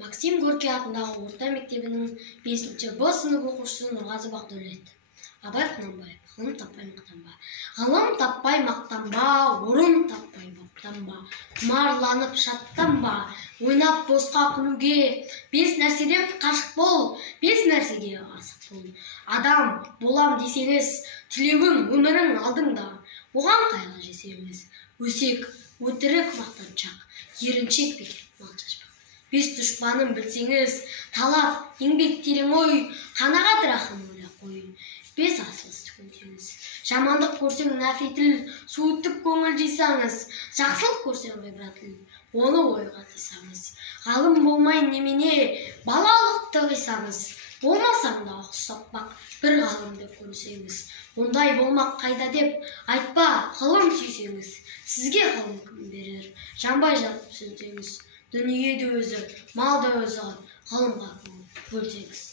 Максим Горький атындағы орта мектебінің 5-ші Б сынып оқушысы Нұрғазы Бақдәулет. Абай Құнанбаев. Ғылым таппай мақтанба. Ғылым таппай мақтанба, орын таппай баптанба. Құмарланып шаттанба, ойнап босқа күлуге. 5 нәрседен қашық бол, 5 нәрсеге асық бол. Адам болам десеңіз, тілеуің өмірің алдыңда. Оған қайғы жесеңіз, өсек, өтірік мақтаншақ, еріншек бекер мал шашпақ. 5 дұшпанын білсеңіз, талап, еңбек терең ой, қанағат рахым ойлап қой. 5 асылысты көрсеңіз, жамандық көрсең нәфетіл, суытып көңіл жисаңыз, жақсылық көрсең ғибратыл, оны ойға тисаңыз. Ғалым болмай немене, балалықты қисаңыз, болмасаң да ұқсаппақ бір ғалымды көрсеңіз. Ондай болмақ қайда деп айтпа, ғылым сүйсеңіз, сізге ғылым кім берер, жанбай жатып сүрсеңіз. Дүниеде өзі, малда өзі, ғылымға бөлсеңіз.